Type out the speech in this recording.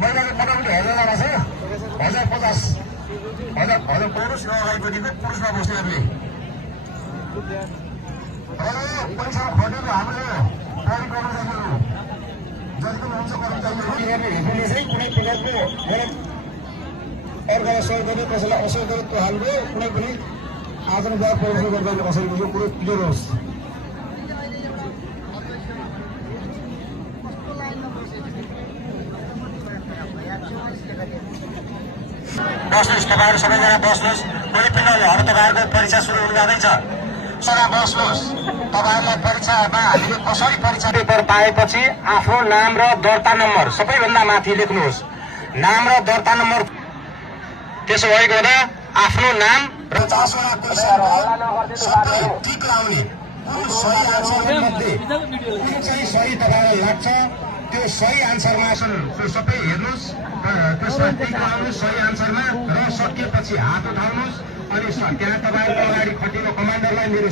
महिनाको मोटामोटी 1000 छ 1050 हजार पुरुष र अगाडिपट्टिको पुरुषमा बस्नेहरूले पैसा खटेर हामीले तयारी गर्नु सक्नु जति पनि हुन्छ कर्मचारीहरूले हेर्ने चाहिँ कुनै प्रकारको अर्कालाई सहयोग गर्ने कसैलाई असहयोग गर्ने त्यो हालको कुनै पनि आचरणबाट प्रदर्शन गर्दा कसरी बुझ्यो कुरो क्लियर होस्। बस्नुहोस्, तपाईँहरू सबैजना बस्नुहोस्। कोही पनि नभएर तपाईँहरूको परीक्षा सुरु हुन जाँदैछ। सर बस्नुहोस्, तपाईँहरूलाई परीक्षामा हामीले कसरी परीक्षा पेपर पाएपछि आफ्नो नाम र दर्ता नम्बर सबैभन्दा माथि लेख्नुहोस्। नाम र दर्ता नम्बर त्यसो भएको हुँदा आफ्नो नाम र 50वटा क्वेसनको सबै टिक लाउने कुन सही आन्सर मध्ये कुन चाहिँ सही तपाईँलाई लाग्छ त्यो सही आन्सरमा त्यो सबै हेर्नुहोस्, त्यसमा टिक लाउनुहोस् सही आन्सरमा र सकिएपछि हात उठाउनुहोस्। अनि त्यहाँ तपाईँहरूको अगाडि खटिएको कमान्डरलाई मेरो